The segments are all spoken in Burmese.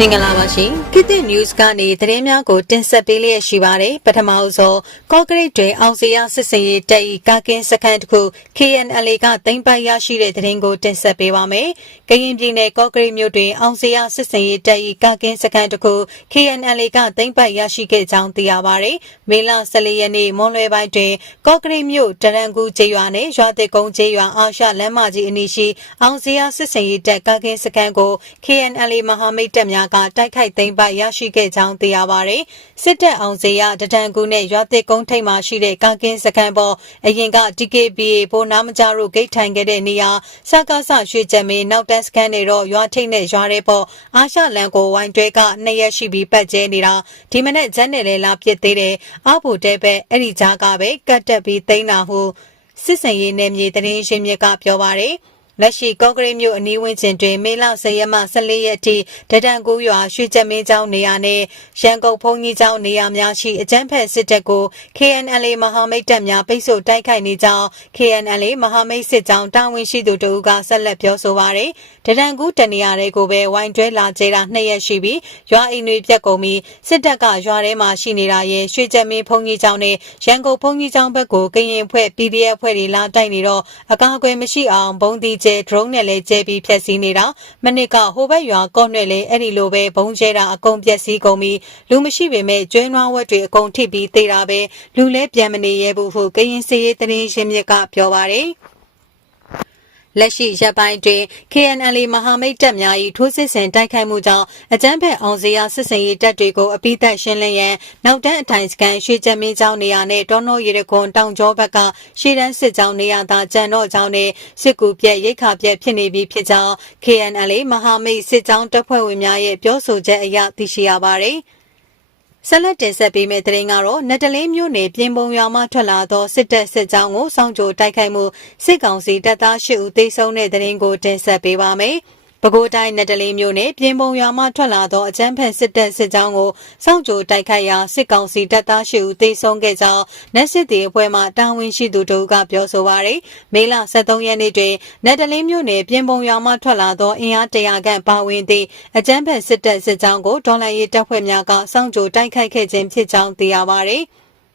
မင်္ဂလာပါရှင်ခေတ်သစ် news ကနေသတင်းများကိုတင်ဆက်ပေးလျက်ရှိပါတယ်ပထမအဆုံးကော့ဂရိတ်တွင်အောင်စရာစစ်စင်ရေးတပ်၏ကာကင်းစခန်းတစ်ခု KNLA ကတင်ပိုက်ရရှိတဲ့သတင်းကိုတင်ဆက်ပေးပါမယ်ကရင်ပြည်နယ်ကော့ဂရိတ်မြို့တွင်အောင်စရာစစ်စင်ရေးတပ်၏ကာကင်းစခန်းတစ်ခု KNLA ကတင်ပိုက်ရရှိခဲ့ကြောင်းသိရပါတယ်မေလ14ရက်နေ့မွန်လွယ်ပိုင်းတွင်ကော့ဂရိတ်မြို့တရန်ကူကျေးရွာနှင့်ရွာတစ်ကုန်းကျေးရွာအာရှလမ်းမကြီးအနီးရှိအောင်စရာစစ်စင်ရေးတပ်ကာကင်းစခန်းကို KNLA မဟာမိတ်တပ်များကတိုက်ခိုက်သိမ်းပိုက်ရရှိခဲ့ကြောင်းသိရပါတယ်။စစ်တပ်အောင်စေရတဒံကူနဲ့ရွာသစ်ကုန်းထိပ်မှာရှိတဲ့ကာကင်းစခန်းပေါ်အရင်က TKBA ပိုနာမကြတို့ဂိတ်ထိုင်ခဲ့တဲ့နေရာစကားဆရွှေချက်မင်းနောက်တန်းစခန်းတွေတော့ရွာထိပ်နဲ့ရွာတဲ့ပေါ်အာရှလန်ကိုဝိုင်းတွဲကနှစ်ရက်ရှိပြီးပတ်ကျဲနေတာဒီမနေ့ဇက်နယ်လေလာပြစ်သေးတယ်အဘူတဲပဲအဲ့ဒီကြားကပဲကတ်တက်ပြီးသိမ်းတာဟုစစ်စင်ရေးနယ်မြေတရင်ရှင်မြစ်ကပြောပါတယ်။ လက်ရှိကော့ကရိတ်မြို့အနီးဝန်းကျင်တွင်မေလ10ရက်မှ14ရက်ထိဒတန်ကိုရွာရွှေချက်မင်းကျောင်းနေရာနဲ့ရန်ကုန်ဘုံကြီးကျောင်းနေရာများရှိအကြမ်းဖက်စစ်တပ်ကို KNLA မဟာမိတ်တပ်များပိတ်ဆို့တိုက်ခိုက်နေကြောင်း KNLA မဟာမိတ်စစ်ကြောင်းတာဝန်ရှိသူတို့ကဆက်လက်ပြောဆိုပါရယ်ဒတန်ကူတနေရာတွေကိုပဲဝိုင်းတွဲလာကျဲတာနှစ်ရက်ရှိပြီးရွာအိမ်တွေပြက်ကုန်ပြီးစစ်တပ်ကရွာထဲမှာရှိနေတာရဲ့ရွှေချက်မင်းဘုံကြီးကျောင်းနဲ့ရန်ကုန်ဘုံကြီးကျောင်းဘက်ကိုကရင်ဖွဲ့ PDF ဖွဲ့တွေလာတိုက်နေတော့အကာအကွယ်မရှိအောင်ဘုံဒီကျဲ drone နဲ့လည်းကျဲပြီးဖျက်ဆီးနေတာမနစ်ကဟိုဘက်ရွာကော့နဲ့လည်းအဲ့ဒီလိုပဲဘုံကျဲတာအကုန်ပျက်စီးကုန်ပြီးလူမရှိပေမဲ့ကျွဲနွားဝက်တွေအကုန်ထိပြီးသေးတာပဲလူလဲပြန်မနေရဘူးဟုကရင်စီရေးတရင်ရှင်းမြစ်ကပြောပါတယ် လက်ရှိရပ်ပိုင်းတွင် KNL မဟာမိတ်တပ်များ၏ထိုးစစ်ဆင်တိုက်ခိုက်မှုကြောင့်အကြမ်းဖက်အောင်စရာစစ်စင်ရေးတပ်တွေကိုအပိသက်ရှင်းလင်းရန်နောက်တန်းအထိုင်စကန်ရွှေချက်မင်းကျောင်းနေရာနဲ့ဒေါနောရီရခွန်တောင်ကျောဘက်ကရှေ့တန်းစစ်ကြောင်းနေရာသာကြံတော့ကျောင်းနဲ့စစ်ကူပြက်ရိတ်ခါပြက်ဖြစ်နေပြီဖြစ်ကြောင်း KNL မဟာမိတ်စစ်ကြောင်းတပ်ဖွဲ့ဝင်များရဲ့ပြောဆိုချက်အရသိရှိရပါတယ်။ ဆက်လက်တင်ဆက်ပေးမယ့်သတင်းကတော့နတလင်းမြို့နယ်ပြင်ပုံရွာမှထွက်လာသောစစ်တပ်စစ်ကြောင်းကိုစောင့်ကြိုတိုက်ခိုက်မှုစစ်ကောင်စီတပ်သား၈ဦးသေဆုံးတဲ့သတင်းကိုတင်ဆက်ပေးပါမယ်။ ပဲခူးတိုင်းနတလီမြို့နယ်ပြင်ပုံရွာမှထွက်လာသောအကြမ်းဖက်စစ်တပ်စစ်ကြောင်းကိုစောင့်ကြိုတိုက်ခိုက်ရာစစ်ကောင်စီတပ်သားရှိဦးသေဆုံးခဲ့ကြောင်းနက်စစ်တီအဖွဲ့မှတာဝန်ရှိသူတို့ကပြောဆိုပါရယ်မေလ23ရက်နေ့တွင်နတလီမြို့နယ်ပြင်ပုံရွာမှထွက်လာသောအင်အားတရာခန့်ပါဝင်သည့်အကြမ်းဖက်စစ်တပ်စစ်ကြောင်းကိုဒေါ်လာရေးတပ်ဖွဲ့များကစောင့်ကြိုတိုက်ခိုက်ခဲ့ခြင်းဖြစ်ကြောင်းသိရပါရယ်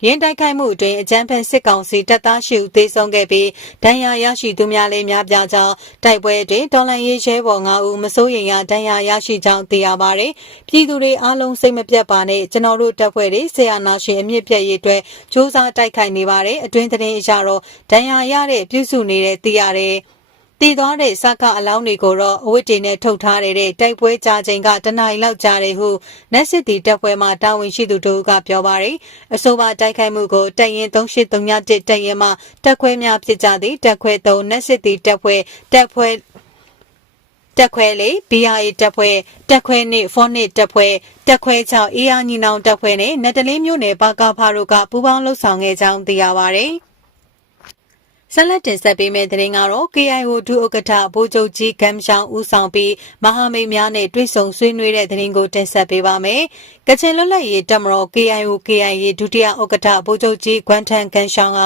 ရင်းတိုက်ခိုက်မှုအတွင်းအကြမ်းဖက်စစ်ကောင်စီတပ်သားရှိဦးသေဆုံးခဲ့ပြီးဒဏ်ရာရရှိသူများလည်းများပြားကြောင်းတိုက်ပွဲအတွင်းတော်လန်ရေးရဲဘော်9ဦးမစိုးရိမ်ရဒဏ်ရာရရှိကြောင်းသိရပါတယ်။ပြည်သူတွေအားလုံးစိတ်မပြတ်ပါနဲ့ကျွန်တော်တို့တပ်ဖွဲ့တွေဆေးရနာရှင်အမြင့်ပြည့်ရေးအတွက်စ조사တိုက်ခိုက်နေပါတယ်။အတွင်းသတင်းအရတော့ဒဏ်ရာရတဲ့ပြုစုနေတဲ့သိရတယ်။ တည်သွားတဲ့စကအလောင်းတွေကိုတော့အဝတ်တွေနဲ့ထုတ်ထားတဲ့တိုက်ပွဲကြာချိန်ကတနင်္လာလောက်ကြာတယ်ဟုနက်စစ်တီတပ်ဖွဲ့မှတာဝန်ရှိသူတို့ကပြောပါတယ်။အဆိုပါတိုက်ခိုက်မှုကိုတပ်ရင်3831တပ်ရင်မှတပ်ခွဲများဖြစ်ကြသည့်တပ်ခွဲ3နက်စစ်တီတပ်ဖွဲ့တပ်ဖွဲ့တက်ခွဲလေး BRA တက်ဖွဲ့တက်ခွဲနှင့်ဖောနစ်တက်ဖွဲ့တက်ခွဲ6အေးအားညီနောင်တက်ဖွဲ့နဲ့နက်တလင်းမျိုးနယ်ပါကာဖာတို့ကပူးပေါင်းလှုပ်ဆောင်ခဲ့ကြောင်းသိရပါဗျ။ ဆက်လက်တင်ဆက်ပေးမယ့်သတင်းကတော့ KIO ဒုဥက္ကဋ္ဌဗိုလ်ချုပ်ကြီးကမ်ရှောင်းဦးဆောင်ပြီးမဟာမိတ်များနဲ့တွေ့ဆုံဆွေးနွေးတဲ့သတင်းကိုတင်ဆက်ပေးပါမယ်။ကချင်လွတ်လပ်ရေးတပ်မတော် KIO KIA ဒုတိယဥက္ကဋ္ဌဗိုလ်ချုပ်ကြီးကွမ်ထန်ကန်ရှောင်းက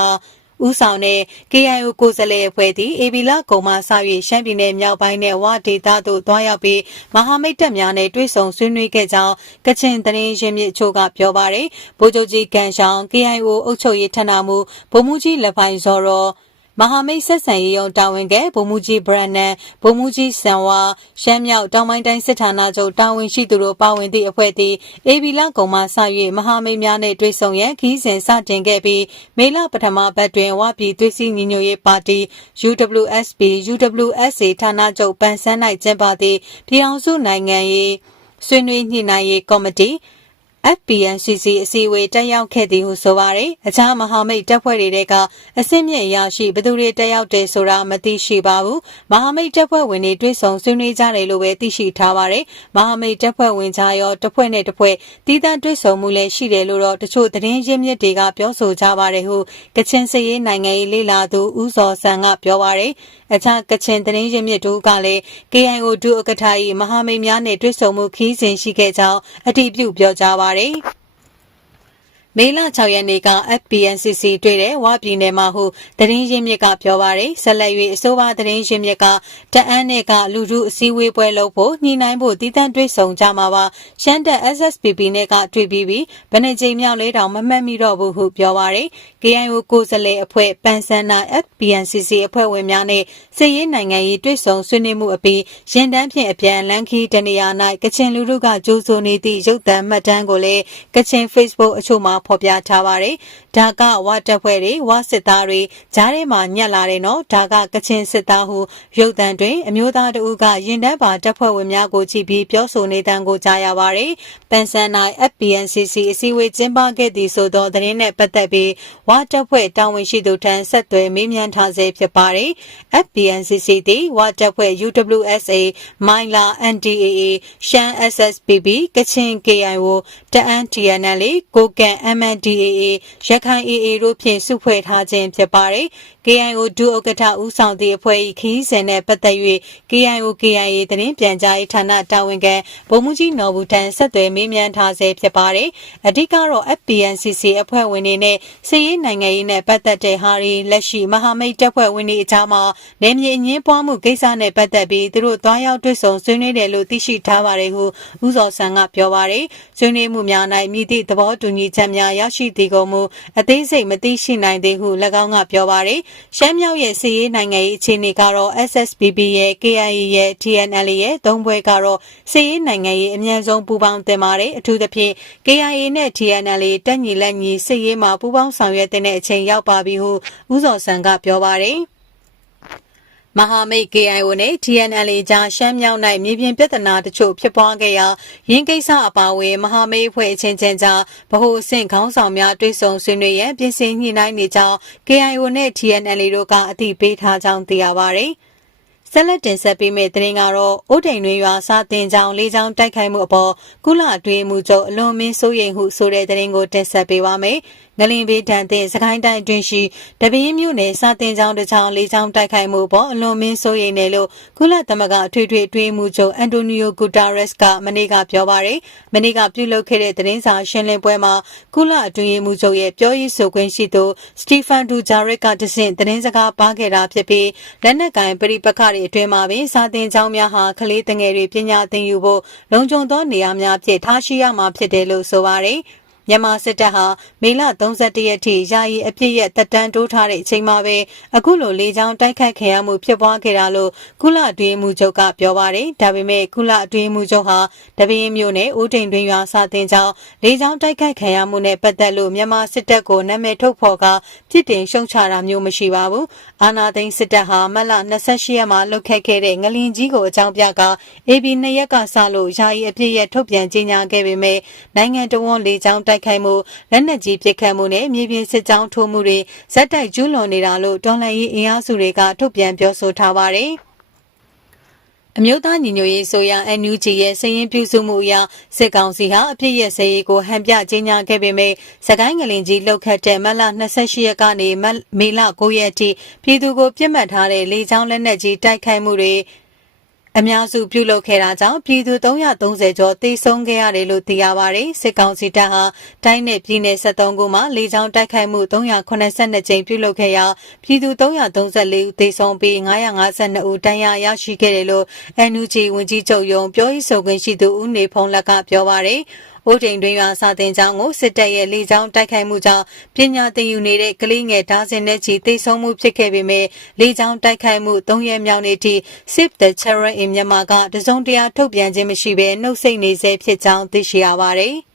ဦးဆောင်တဲ့ KIO ကိုယ်စားလှယ်အဖွဲ့သည်အေဘီလာကုံမှစ၍ရှမ်းပြည်နယ်မြောက်ပိုင်းနဲ့ဝဒေသသို့သွားရောက်ပြီးမဟာမိတ်တပ်များနဲ့တွေ့ဆုံဆွေးနွေးခဲ့ကြောင်းကချင်သတင်းရင်းမြစ်ချို့ကပြောပါရယ်ဗိုလ်ချုပ်ကြီးကန်ရှောင်း KIO အုပ်ချုပ်ရေးဌာနမှဗိုလ်မှူးကြီးလက်ပိုင်ဇော်ရော မဟာမိတ်ဆက်ဆံရေးရုံတာဝန်ကဗိုလ်မှူးကြီးဘရန်နန်ဗိုလ်မှူးကြီးစံဝါရှမ်းမြောက်တောင်ပိုင်းတိုင်းစစ်ဌာနချုပ်တာဝန်ရှိသူတို့ပါဝင်သည့်အဖွဲ့သည်အေဘီလကုံမှစ၍မဟာမိတ်များနှင့်တွေ့ဆုံရန်ခီးစဉ်စတင်ခဲ့ပြီးမေလပထမပတ်တွင်ဝပြည်သွေးစည်းညီညွတ်ရေးပါတီ UWSP UWSA ဌာနချုပ်ပန်ဆန်း၌ကျင်းပသည့်ပြည်အောင်စုနိုင်ငံရေးဆွေးနွေးညှိနှိုင်းရေးကော်မတီ FPNCC အစည်းအဝေးတက်ရောက်ခဲ့သည်ဟုဆိုပါတယ်။အခြားမဟာမိတ်တပ်ဖွဲ့တွေကအဆင့်မြင့်ရရှိဘသူတွေတက်ရောက်တယ်ဆိုတာမသိရှိပါဘူး။မဟာမိတ်တပ်ဖွဲ့ဝင်တွေတွေ့ဆုံဆွေးနွေးကြတယ်လို့ပဲသိရှိထားပါတယ်။မဟာမိတ်တပ်ဖွဲ့ဝင်ကြရောတပ်ဖွဲ့နဲ့တပ်ဖွဲ့တည်တံ့တွေ့ဆုံမှုလည်းရှိတယ်လို့တော့တချို့သတင်းရင်းမြစ်တွေကပြောဆိုကြပါတယ်ဟုကချင်စည်ရေးနိုင်ငံရေးလေလာသူဦးစောဆန်ကပြောပါတယ်။အခြားကချင်သတင်းရင်းမြစ်တို့ကလည်း KIO ဒုဥက္ကဋ္ဌ၏မဟာမိတ်များနဲ့တွေ့ဆုံမှုခီးစဉ်ရှိခဲ့ကြောင်း အတည်ပြုပြောကြားပါတယ်။ မေလ6ရက်နေ့က FPNCC တွေ့တဲ့ဝပြည်နယ်မှာဟုသတင်းရင်းမြစ်ကပြောပါရယ်ဆက်လက်၍အဆိုပါသတင်းရင်းမြစ်ကတအန်းနဲ့ကလူထုအစည်းအဝေးပွဲလုပ်ဖို့ညှိနှိုင်းဖို့တည်တံ့တွေ့ဆုံကြမှာပါရှမ်းတက် SSPP နဲ့ကတွေ့ပြီးပြီးဘယ်နှကြိမ်မြောက်လဲတောင်မမှတ်မိတော့ဘူးဟုပြောပါရယ် KIO ကိုယ်စားလှယ်အဖွဲ့ပန်ဆန်နာ FPNCC အဖွဲ့ဝင်များနဲ့စစ်ရေးနိုင်ငံရေးတွေ့ဆုံဆွေးနွေးမှုအပြီးရင်တန်းဖြင့်အပြန်လန်ခီတနေရာ၌ကချင်လူထုကကြိုးဆိုနေသည့်ရုပ်သံမှတ်တမ်းကိုလည်းကချင် Facebook အချို့မှာဖော်ပြထားပါတယ်။ဒါကဝတက်ဖွဲ့တွေဝစစ်သားတွေကြားထဲမှာညက်လာတယ်နော်ဒါကကချင်စစ်သားဟုရုပ်သံတွင်အမျိုးသားတဦးကရင်တန်းပါတပ်ဖွဲ့ဝင်များကိုကြည့်ပြီးပြောဆိုနေတန်ကိုကြားရပါတယ်။ပန်ဆန်နိုင် FPNCC အစည်းအဝေးကျင်းပခဲ့သည်ဆိုသောသတင်းနဲ့ပတ်သက်ပြီးဝတက်ဖွဲ့တာဝန်ရှိသူထံဆက်သွယ်မေးမြန်းထားဆဲဖြစ်ပါတယ်။ FPNCC သည်ဝတက်ဖွဲ့ UWSA မိုင်လာ NDAA ရှမ်း SSPB ကချင် KIO တအန်း TNL ကိုကန့် MNDAA ရခိုင် AA တို့ဖြင့်စုဖွဲ့ထားခြင်းဖြစ်ပါတယ်။ KIO ဒုဥက္ကဋ္ဌဦးဆောင်သည့်အဖွဲ့၏ခရီးစဉ်နဲ့ပတ်သက်၍ KIO KIA သတင်းပြန်ကြားရေးဌာနတာဝန်ခံဗိုလ်မှူးကြီးနော်ဘူးထံဆက်သွယ်မေးမြန်းထားဆဲဖြစ်ပါတယ်။အဓိကတော့ FPNCC အဖွဲ့ဝင်တွေနဲ့စစ်ရေးနိုင်ငံရေးနဲ့ပတ်သက်တဲ့ဟာတွေလက်ရှိမဟာမိတ်တပ်ဖွဲ့ဝင်တွေအကြားမှာနေမြေအငင်းပွားမှုကိစ္စနဲ့ပတ်သက်ပြီးသူတို့တွားရောက်တွေ့ဆုံဆွေးနွေးတယ်လို့သိရှိထားပါတယ်ဟုဦးစောဆန်းကပြောပါတယ်။ဆွေးနွေးမှုများ၌မြည်သည့်သဘောတူညီချက်များရရှိသည်ကိုမူအသေးစိတ်မသိရှိနိုင်သေးဟု၎င်းကပြောပါတယ်။ရှမ်းမြောက်ရဲ့စီရေးနိုင်ငံရေးအခြေအနေကတော့ SSBB ရဲ့ KIA ရဲ့ TNL ရဲ့သုံးဘွဲကတော့စီရေးနိုင်ငံရေးအမြန်ဆုံးပူးပေါင်းတင်ပါတယ်အထူးသဖြင့် KIA နဲ့ TNL တက်ညီလက်ညီစစ်ရေးမှာပူးပေါင်းဆောင်ရွက်တဲ့အချိန်ရောက်ပါပြီဟုဦးစောဆန်းကပြောပါတယ်။ မဟာမိတ် KIO နဲ့ TNL ကြားရှမ်းမြောက်၌မြေပြင်ပြဿနာတချို့ဖြစ်ပွားခဲ့ရာရင်းကိစ္စအပါအဝင်မဟာမိတ်အဖွဲ့အချင်းချင်းကြားဗဟိုအဆင့်ခေါင်းဆောင်များတွေ့ဆုံဆွေးနွေးရန်ပြင်ဆင်ညှိနှိုင်းနေကြောင်း KIO နဲ့ TNL တို့ကအသိပေးထားကြောင်းသိရပါဗျ။ဆက်လက်တင်ဆက်ပေးမယ့်သတင်းကတော့အိုးတိန်တွင်ရွာစာတင်ကြောင်လေးချောင်းတိုက်ခိုက်မှုအပေါ်ကုလအတွင်းမှုချုပ်အလွန်မင်းစိုးရိမ်ဟုဆိုတဲ့သတင်းကိုတင်ဆက်ပေးပါမယ်။ ငလင်ဘေးတန်တဲ့စကိုင်းတိုင်းအတွင်းရှိတပင်းမြို့နယ်စာတင်ကျောင်းတစ်ချောင်းလေးချောင်းတိုက်ခိုက်မှုပေါ်အလွန်မင်းစိုးရိမ်တယ်လို့ကုလသမဂ္ဂအထွေထွေအတွင်းမှုချုပ်အန်တိုနီယိုဂူတာရက်စ်ကမနေ့ကပြောပါရယ်မနေ့ကပြုလုပ်ခဲ့တဲ့သတင်းစာရှင်းလင်းပွဲမှာကုလအတွင်းမှုချုပ်ရဲ့ပြောရေးဆိုခွင့်ရှိသူစတီဖန်ဒူဂျာရက်ကတဆင့်သတင်းစကားပါခဲ့တာဖြစ်ပြီးလက်နက်ကင်ပရိပခတွေအတွင်းမှာပင်စာတင်ကျောင်းများဟာကလေးငယ်တွေပညာသင်ယူဖို့လုံခြုံသောနေရာများဖြစ်ထားရှိရမှာဖြစ်တယ်လို့ဆိုပါရယ် မြန်မာစစ်တပ်ဟာမေလ31ရက်ထိယာယီအပြစ်ရဲ့တပ်တန်းတိုးထားတဲ့အချိန်မှာပဲအခုလိုလေကြောင်းတိုက်ခိုက်ခံရမှုဖြစ်ပွားခဲ့တာလို့ကုလအတွင်းမှုချုပ်ကပြောပါတယ်။ဒါပေမဲ့ကုလအတွင်းမှုချုပ်ဟာတပင်းမျိုးနဲ့ဦးတိန်တွင်ရွာစာတင်ကြောင်းလေကြောင်းတိုက်ခိုက်ခံရမှုနဲ့ပတ်သက်လို့မြန်မာစစ်တပ်ကိုနာမည်ထုတ်ဖော်ကပြစ်တင်ရှုံချတာမျိုးမရှိပါဘူး။အာနာသိန်းစစ်တပ်ဟာမလ28ရက်မှာလွတ်ခတ်ခဲ့တဲ့ငလင်ကြီးကိုအကြောင်းပြက AB 2ရက်ကစလို့ယာယီအပြစ်ရဲ့ထုတ်ပြန်ကြေညာခဲ့ပေမဲ့နိုင်ငံတော်ဝန်လေကြောင်းတိုက်တိုက်ခိုက်မှုလက်နက်ကြီးပစ်ခတ်မှုနဲ့မြေပြင်စစ်ကြောင်းထိုးမှုတွေဇက်တိုက်ကျူးလွန်နေတာလို့တော်လှန်ရေးအင်အားစုတွေကထုတ်ပြန်ပြောဆိုထားပါတယ်အမျိုးသားညီညွတ်ရေးဆိုရ NUG ရဲ့စည်ရင်ပြုစုမှုအရစစ်ကောင်စီဟာအပြစ်ရဲ့စည်ရီကိုဟန်ပြကြီးညာခဲ့ပေမဲ့စကိုင်းငလင်ကြီးလောက်ခတ်တဲ့မလ28ရက်ကနေမေလ9ရက်ထိပြည်သူကိုပြစ်မှတ်ထားတဲ့လေကြောင်းလက်နက်ကြီးတိုက်ခိုက်မှုတွေ အများစုပြုလုပ်ခဲ့တာကြောင့်ပြည်သူ330ကျော်သေဆုံးခဲ့ရတယ်လို့သိရပါတယ်။စစ်ကောင်စီတပ်ဟာတိုင်းနယ်ပြည်နယ်73ခုမှာလေကြောင်းတိုက်ခိုက်မှု382ကြိမ်ပြုလုပ်ခဲ့ရာပြည်သူ334ဦးသေဆုံးပြီး952ဦးဒဏ်ရာရရှိခဲ့တယ်လို့ NUG ဝန်ကြီးချုပ်ရုံးပြောရေးဆိုခွင့်ရှိသူဦးနေဖုံးလက်ကပြောပါတယ်။ အိုးချိန်တွင်ရွာစာတင်ကျောင်းကိုစစ်တပ်ရဲ့လေကြောင်းတိုက်ခိုက်မှုကြောင့်ပညာသင်ယူနေတဲ့ကလေးငယ်ဒါဇင်နဲ့ချီတိတ်ဆုံးမှုဖြစ်ခဲ့ပေမဲ့လေကြောင်းတိုက်ခိုက်မှု၃ရက်မြောက်နေ့ထိ Save the Children in Myanmar ကတစုံတရာထုတ်ပြန်ခြင်းမရှိဘဲနှုတ်ဆက်နေဆဲဖြစ်ကြောင်းသိရှိရပါတယ်။